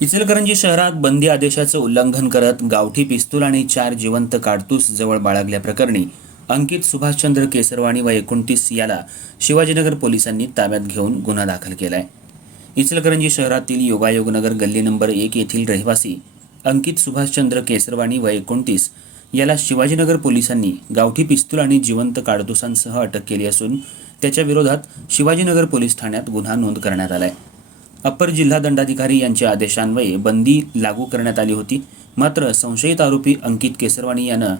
इचलकरंजी शहरात बंदी आदेशाचं उल्लंघन करत गावठी पिस्तूल आणि चार जिवंत काडतूस जवळ बाळगल्याप्रकरणी अंकित सुभाषचंद्र केसरवाणी व एकोणतीस याला शिवाजीनगर पोलिसांनी ताब्यात घेऊन गुन्हा दाखल केलाय. इचलकरंजी शहरातील योगायोगनगर गल्ली नंबर एक येथील रहिवासी अंकित सुभाषचंद्र केसरवाणी व एकोणतीस याला शिवाजीनगर पोलिसांनी गावठी पिस्तूल आणि जिवंत काडतुसांसह अटक केली असून त्याच्या विरोधात शिवाजीनगर पोलीस ठाण्यात गुन्हा नोंद करण्यात आला आहे अप्पर जिल्हा दंडाधिकारी यांच्या आदेशान्वये बंदी लागू करण्यात आली होती. मात्र संशयित आरोपी अंकित केसरवाणी यानं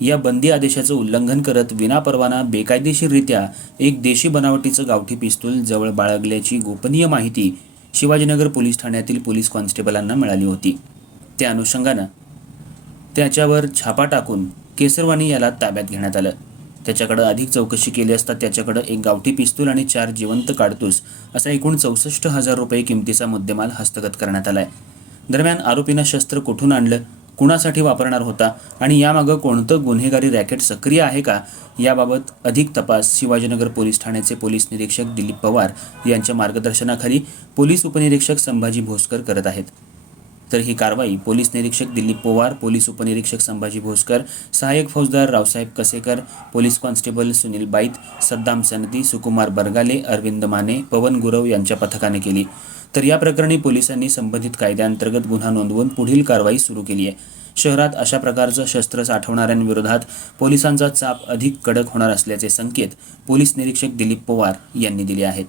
या बंदी आदेशाचं उल्लंघन करत विनापरवाना बेकायदेशीररित्या एक देशी बनावटीचं गावठी पिस्तूल जवळ बाळगल्याची गोपनीय माहिती शिवाजीनगर पोलीस ठाण्यातील पोलीस कॉन्स्टेबलांना मिळाली होती. त्या अनुषंगानं त्याच्यावर छापा टाकून केसरवाणी याला ताब्यात घेण्यात आलं. त्याच्याकडं अधिक चौकशी केली असता त्याच्याकडं एक गावठी पिस्तूल आणि चार जिवंत काडतूस असा एकूण चौसष्ट हजार रुपये किमतीचा मुद्देमाल हस्तगत करण्यात आलाय. दरम्यान आरोपीनं शस्त्र कुठून आणलं कुणासाठी वापरणार होता आणि यामागं कोणतं गुन्हेगारी रॅकेट सक्रिय आहे का याबाबत अधिक तपास शिवाजीनगर पोलीस ठाण्याचे पोलीस निरीक्षक दिलीप पवार यांच्या मार्गदर्शनाखाली पोलीस उपनिरीक्षक संभाजी भोसकर करत आहेत. तर ही कारवाई पोलीस निरीक्षक दिलीप पवार पोलीस उपनिरीक्षक संभाजी भोसकर सहाय्यक फौजदार रावसाहेब कसेकर पोलीस कॉन्स्टेबल सुनील बाईत सद्दाम सनदी सुकुमार बरगाले अरविंद माने पवन गुरव यांच्या पथकाने केली. तर या प्रकरणी पोलिसांनी संबंधित कायद्याअंतर्गत गुन्हा नोंदवून पुढील कारवाई सुरू केली आहे. शहरात अशा प्रकारचं शस्त्र साठवणाऱ्यांविरोधात पोलिसांचा चाप अधिक कडक होणार असल्याचे संकेत पोलीस निरीक्षक दिलीप पवार यांनी दिले आहेत.